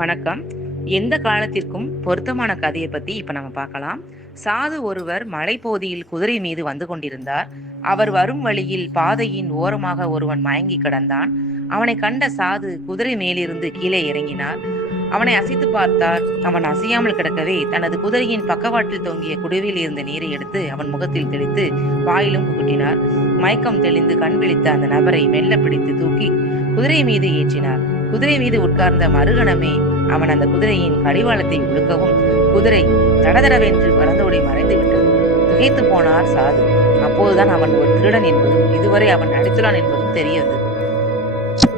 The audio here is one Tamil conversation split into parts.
வணக்கம். எந்த காலத்திற்கும் பொருத்தமான கதையை பத்தி இப்ப நம்ம பார்க்கலாம். சாது ஒருவர் மலைப்பகுதியில் குதிரை மீது வந்து கொண்டிருந்தார். அவர் வரும் வழியில் பாதையின் ஓரமாக ஒருவன் மயங்கி கிடந்தான். அவனை கண்ட சாது குதிரை மேலிருந்து கீழே இறங்கினார். அவனை அசைத்து பார்த்தார். அவன் அசையாமல் கிடக்கவே தனது குதிரையின் பக்கவாட்டில் தொங்கிய குடுவையில் இருந்த நீரை எடுத்து அவன் முகத்தில் தெளித்து வாயிலும் புகுட்டினார். மயக்கம் தெளிந்து கண் விழித்த அந்த நபரை மெல்ல பிடித்து தூக்கி குதிரை மீது ஏற்றினார். குதிரை மீது உட்கார்ந்த மறுகணமே அவன் அந்த குதிரையின் கடிவாளத்தை உழுக்கவும் குதிரை தடதடவென்று பறந்தோடி மறைந்து விட்டது. திகைத்து போனார் சாது. அப்போதுதான் அவன் ஒரு திருடன் என்பதும் இதுவரை அவன் நடித்துள்ளான் என்பதும் தெரிய வந்தது.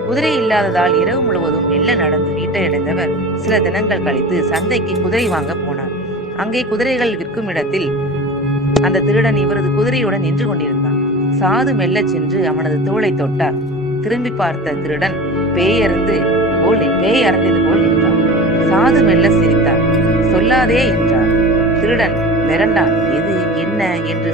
குதிரை இல்லாததால் இரவு முழுவதும் மெல்ல நடந்து வீட்டை அடைந்தவர் சில தினங்கள் கழித்து சந்தைக்கு குதிரை வாங்க போனார். அங்கே குதிரைகள் விற்கும் இடத்தில் அந்த திருடன் இவரது குதிரையுடன் நின்று கொண்டிருந்தான். சாது மெல்ல சென்று அவனது தோளை தொட்டார். திரும்பி பார்த்த திருடன் பேய் அறந்தது போல் நின்றான். சாது மெல்ல சிரித்தார். சொல்லாதே என்றார். திருடன் மிரண்டான். எது என்ன என்று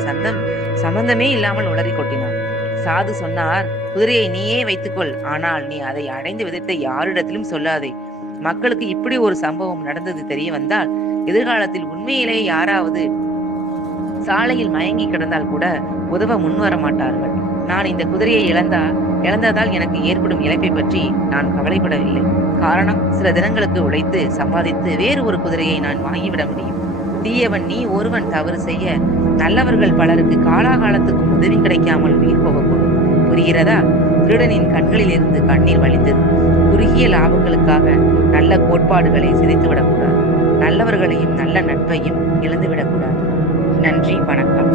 சம்பந்தமே இல்லாமல் உளறி கொட்டினான். சாது சொன்னார், குதிரையை நீயே வைத்துக்கொள், ஆனால் நீ அதை அடைந்த விதத்தை யாரிடத்திலும் சொல்லாதே. மக்களுக்கு இப்படி ஒரு சம்பவம் நடந்தது தெரிய வந்தால் எதிர்காலத்தில் உண்மையிலே யாராவது சாலையில் மயங்கி கிடந்தால் கூட உதவ முன்வர மாட்டார்கள். நான் இந்த குதிரையை இழந்ததால் எனக்கு ஏற்படும் இழப்பை பற்றி நான் கவலைப்படவில்லை. காரணம், சில தினங்களுக்கு உழைத்து சம்பாதித்து வேறு ஒரு குதிரையை நான் வாங்கிவிட முடியும். தீயவன் நீ ஒருவன் தவறு செய்ய நல்லவர்கள் பலருக்கு காலாகாலத்துக்கும் உதவி கிடைக்காமல் உயிர் போகக்கூடும். புரிகிறதா? திருடனின் கண்களில் இருந்து கண்ணீர் வழிந்தது. குறுகிய லாபங்களுக்காக நல்ல கோட்பாடுகளை சிதைத்துவிடக்கூடாது. நல்லவர்களையும் நல்ல நட்பையும் இழந்துவிடக்கூடாது. நன்றி, வணக்கம்.